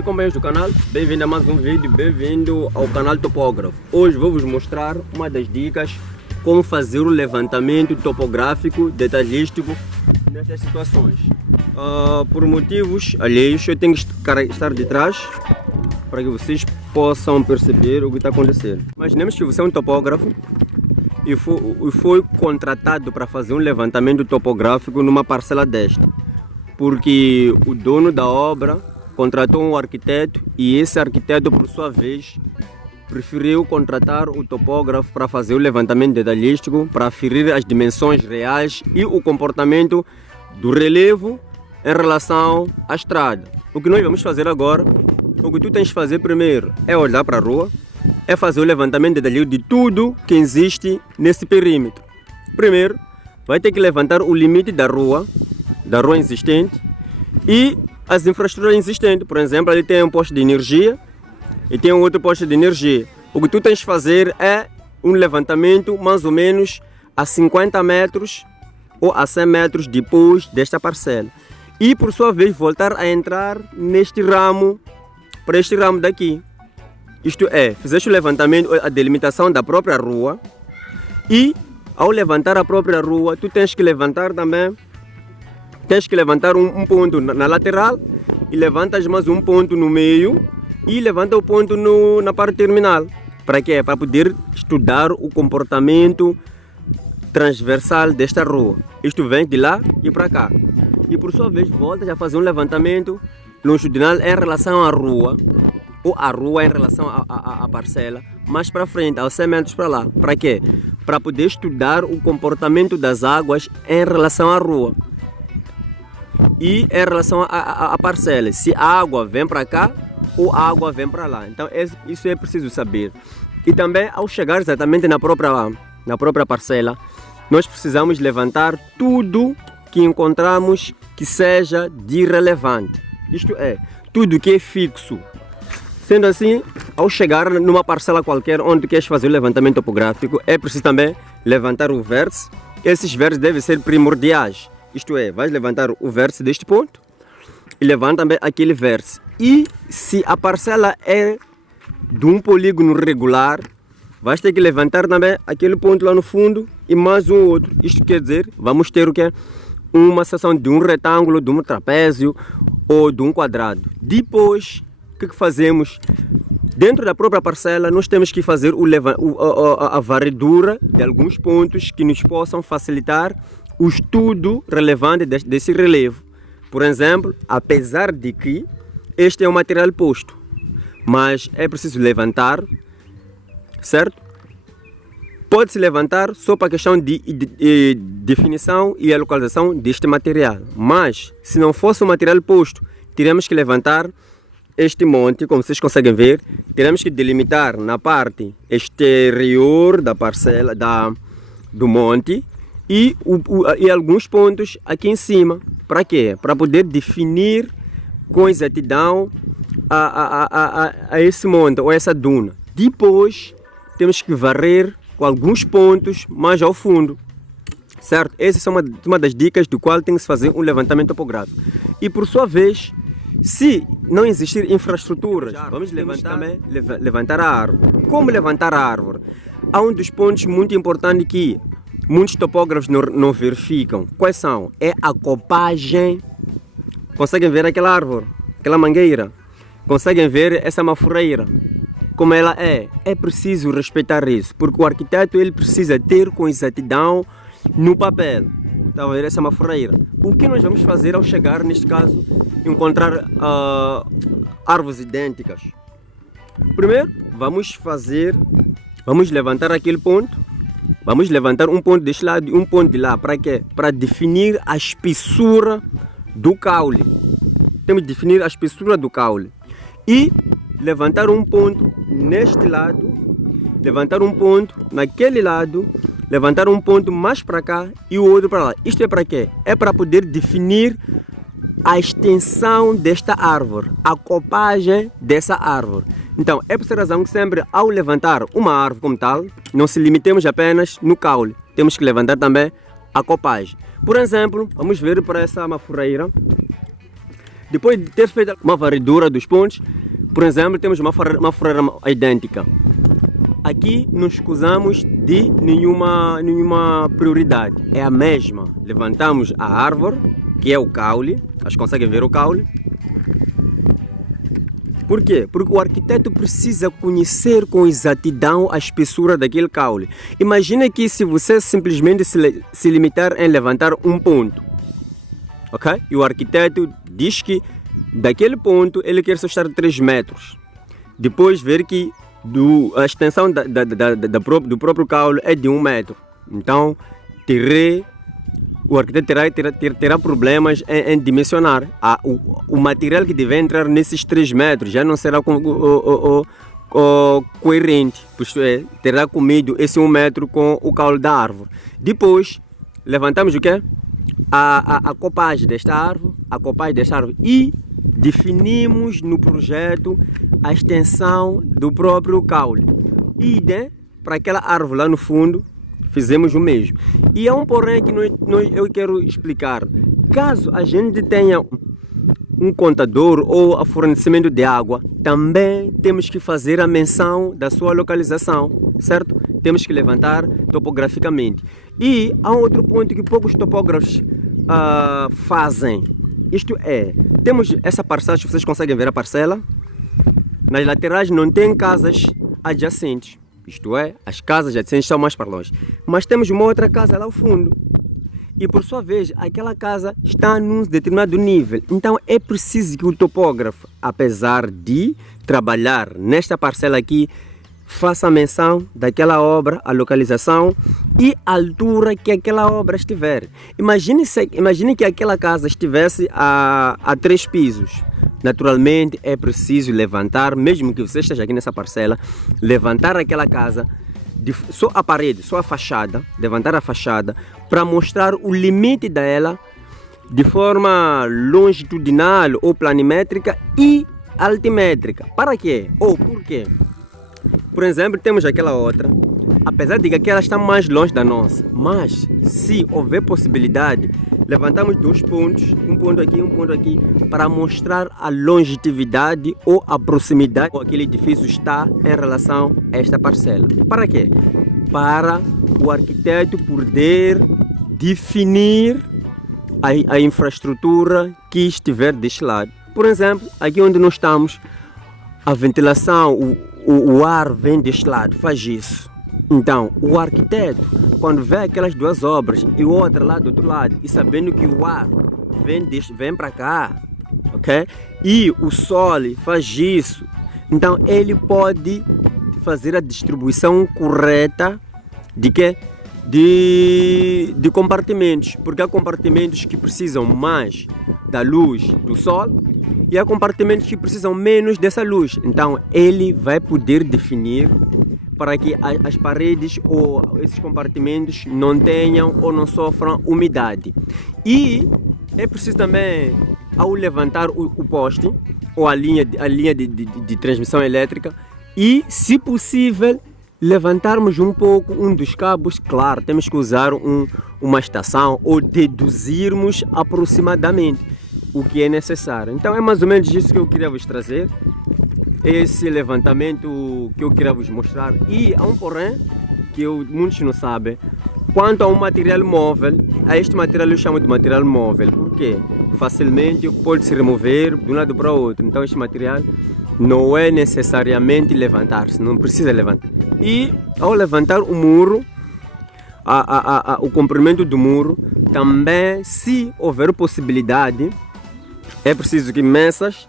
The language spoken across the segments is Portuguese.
E aí, companheiros do canal, bem-vindo a mais um vídeo, bem-vindo ao canal Topógrafo. Hoje vou vos mostrar uma das dicas como fazer o levantamento topográfico detalhístico nestas situações. Por motivos alheios, eu tenho que estar de trás para que vocês possam perceber o que está acontecendo. Imaginemos que você é um topógrafo e foi contratado para fazer um levantamento topográfico numa parcela desta, porque o dono da obra contratou um arquiteto e esse arquiteto, por sua vez, preferiu contratar o topógrafo para fazer o levantamento detalhístico, para aferir as dimensões reais e o comportamento do relevo em relação à estrada. O que nós vamos fazer agora, o que tu tens de fazer primeiro é olhar para a rua, é fazer o levantamento detalhístico de tudo que existe nesse perímetro. Primeiro, vai ter que levantar o limite da rua existente e as infraestruturas existentes. Por exemplo, ali tem um posto de energia e tem um outro posto de energia. O que tu tens de fazer é um levantamento mais ou menos a 50 metros ou a 100 metros depois desta parcela. E por sua vez voltar a entrar neste ramo, para este ramo daqui. Isto é, fizeste o levantamento, a delimitação da própria rua, e ao levantar a própria rua, tu tens que levantar também, um ponto na lateral e levantas mais um ponto no meio e levanta o ponto na parte terminal. Para quê? Para poder estudar o comportamento transversal desta rua. Isto vem de lá e para cá. E por sua vez voltas a fazer um levantamento longitudinal em relação à rua, ou a rua em relação à parcela, mais para frente, aos 100 metros para lá. Para quê? Para poder estudar o comportamento das águas em relação à rua e em relação à parcela, se a água vem para cá ou a água vem para lá. Então isso é preciso saber. E também ao chegar exatamente na própria parcela, nós precisamos levantar tudo que encontramos que seja de relevante. Isto é, tudo que é fixo. Sendo assim, ao chegar numa parcela qualquer onde queres fazer o levantamento topográfico, é preciso também levantar o vértice. Esses vértices devem ser primordiais. Isto é, vais levantar o vértice deste ponto e levanta também aquele vértice. E se a parcela é de um polígono regular, vais ter que levantar também aquele ponto lá no fundo e mais um outro. Isto quer dizer, vamos ter o quê? Uma seção de um retângulo, de um trapézio ou de um quadrado. Depois, o que fazemos? Dentro da própria parcela, nós temos que fazer a varredura de alguns pontos que nos possam facilitar o estudo relevante desse relevo. Por exemplo, apesar de que este é um material posto, mas é preciso levantar, certo? Pode-se levantar só para a questão de definição e a localização deste material. Mas, se não fosse um material posto, teremos que levantar este monte, como vocês conseguem ver. Teremos que delimitar na parte exterior da parcela, do monte, e alguns pontos aqui em cima. Para quê? Para poder definir com exatidão a esse monte ou essa duna. Depois, temos que varrer com alguns pontos mais ao fundo, certo? Essas são uma das dicas do qual tem que se fazer um levantamento topográfico. E por sua vez, se não existir infraestruturas, vamos levantar a árvore. Como levantar a árvore? Há um dos pontos muito importantes que muitos topógrafos não verificam. Quais são? É a copagem. Conseguem ver aquela árvore? Aquela mangueira? Conseguem ver essa mafureira? Como ela é? É preciso respeitar isso, porque o arquiteto ele precisa ter com exatidão no papel. Está a ver essa mafureira? O que nós vamos fazer ao chegar, neste caso, encontrar árvores idênticas? Primeiro, vamos levantar aquele ponto, vamos levantar um ponto deste lado e um ponto de lá. Para quê? Para definir a espessura do caule. Temos que definir a espessura do caule. E levantar um ponto neste lado, levantar um ponto naquele lado, levantar um ponto mais para cá e o outro para lá. Isto é para quê? É para poder definir a extensão desta árvore, a copagem dessa árvore. Então, é por essa razão que sempre ao levantar uma árvore como tal, não se limitemos apenas no caule, temos que levantar também a copagem. Por exemplo, vamos ver para essa mafureira. Depois de ter feito uma varredura dos pontos, por exemplo, temos uma fureira idêntica. Aqui não escusamos de nenhuma prioridade. É a mesma. Levantamos a árvore, que é o caule. Vocês conseguem ver o caule? Por quê? Porque o arquiteto precisa conhecer com exatidão a espessura daquele caule. Imagina que se você simplesmente se limitar em levantar um ponto, ok? E o arquiteto diz que daquele ponto ele quer só estar 3 metros. Depois ver que a extensão do próprio caule é de 1 metro. Então o arquiteto terá problemas em dimensionar. O material que deve entrar nesses 3 metros já não será coerente, pois terá comido esse 1 metro com o caule da árvore. Depois levantamos o quê? A copagem desta árvore, e definimos no projeto a extensão do próprio caule. E para aquela árvore lá no fundo, fizemos o mesmo. E há um porém que eu quero explicar. Caso a gente tenha um contador ou a fornecimento de água, também temos que fazer a menção da sua localização, certo? Temos que levantar topograficamente. E há um outro ponto que poucos topógrafos fazem. Isto é, temos essa parcela, se vocês conseguem ver a parcela, nas laterais não tem casas adjacentes. Isto é, as casas adjacentes estão mais para longe. Mas temos uma outra casa lá ao fundo. E por sua vez, aquela casa está num determinado nível. Então é preciso que o topógrafo, apesar de trabalhar nesta parcela aqui, faça a menção daquela obra, a localização e a altura que aquela obra estiver. Imagine que aquela casa estivesse a 3 pisos. Naturalmente é preciso levantar, mesmo que você esteja aqui nessa parcela, levantar aquela casa, só a parede, só a fachada, levantar a fachada para mostrar o limite dela de forma longitudinal ou planimétrica e altimétrica. Para quê? Ou por quê? Por exemplo, temos aquela outra, apesar de que aquela está mais longe da nossa, mas se houver possibilidade, levantamos 2 pontos, um ponto aqui, para mostrar a longevidade ou a proximidade que aquele edifício está em relação a esta parcela. Para quê? Para o arquiteto poder definir a infraestrutura que estiver deste lado. Por exemplo, aqui onde nós estamos, a ventilação, o ar vem deste lado, faz isso. Então, o arquiteto, quando vê aquelas 2 obras e outra lá do outro lado, e sabendo que o ar vem para cá, ok? E o sol faz isso, então ele pode fazer a distribuição correta de quê? De compartimentos, porque há compartimentos que precisam mais da luz do sol e há compartimentos que precisam menos dessa luz. Então ele vai poder definir para que as paredes ou esses compartimentos não tenham ou não sofram umidade. E é preciso também, ao levantar o poste ou a linha de transmissão elétrica, e, se possível, levantarmos um pouco um dos cabos. Claro, temos que usar uma estação ou deduzirmos aproximadamente o que é necessário. Então é mais ou menos isso que eu queria vos trazer, esse levantamento que eu queria vos mostrar. E há um porém que muitos não sabem quanto a um material móvel. A este material eu chamo de material móvel porque facilmente pode se remover de um lado para o outro. Então este material não é necessariamente levantar-se, não precisa levantar. E ao levantar o muro, o comprimento do muro, também, se houver possibilidade, é preciso que meças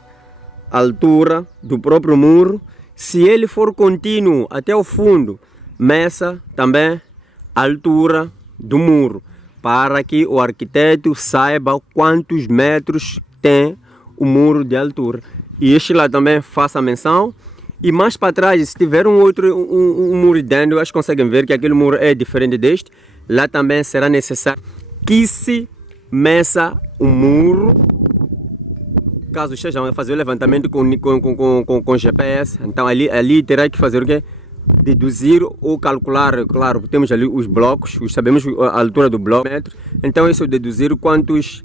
a altura do próprio muro. Se ele for contínuo até o fundo, meça também a altura do muro, para que o arquiteto saiba quantos metros tem o muro de altura. E este lá também faça a menção. E mais para trás, se tiver um muro dentro, acho que conseguem ver que aquele muro é diferente deste. Lá também será necessário que se meça o muro, caso estejam a fazer o levantamento com GPS. Então ali terá que fazer o quê? Deduzir ou calcular. Claro, temos ali os blocos, sabemos a altura do bloco, metro. Então isso é deduzir quantos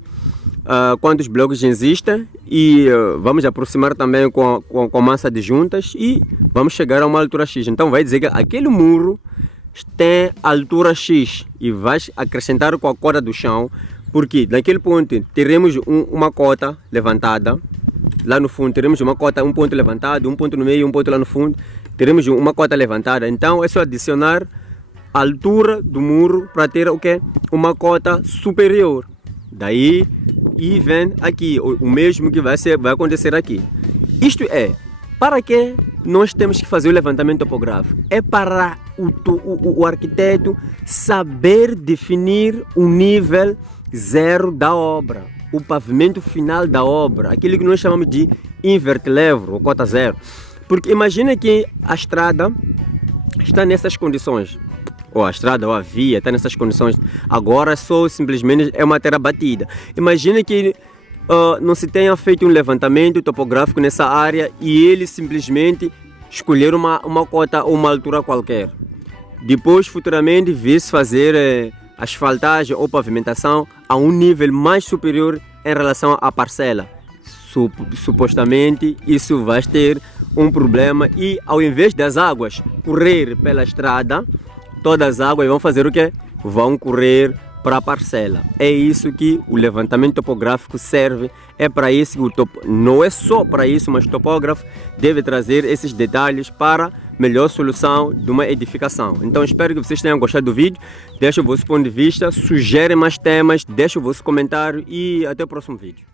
quantos blocos existem e vamos aproximar também com a massa de juntas e vamos chegar a uma altura X. Então vai dizer que aquele muro tem altura X e vai acrescentar com a cota do chão, porque naquele ponto teremos uma cota levantada, lá no fundo teremos uma cota, um ponto levantado, um ponto no meio, um ponto lá no fundo, teremos uma cota levantada. Então é só adicionar a altura do muro para ter o quê? Uma cota superior. Daí e vem aqui o mesmo que vai acontecer aqui. Isto é, para que nós temos que fazer o levantamento topográfico? É para o arquiteto saber definir o nível zero da obra, o pavimento final da obra, aquilo que nós chamamos de invert level, ou cota zero. Porque imagina que a estrada está nessas condições, ou a estrada ou a via está nessas condições, agora só simplesmente é uma terra batida. Imagina que não se tenha feito um levantamento topográfico nessa área e ele simplesmente escolher uma cota ou uma altura qualquer. Depois, futuramente, vir-se fazer asfaltagem ou pavimentação a um nível mais superior em relação à parcela. Supostamente, isso vai ter um problema e ao invés das águas correr pela estrada, todas as águas vão fazer o quê? Vão correr para a parcela. É isso que o levantamento topográfico serve, é para isso que não é só para isso, mas o topógrafo deve trazer esses detalhes para melhor solução de uma edificação. Então espero que vocês tenham gostado do vídeo, deixem o vosso ponto de vista, sugerem mais temas, deixem o vosso comentário e até o próximo vídeo.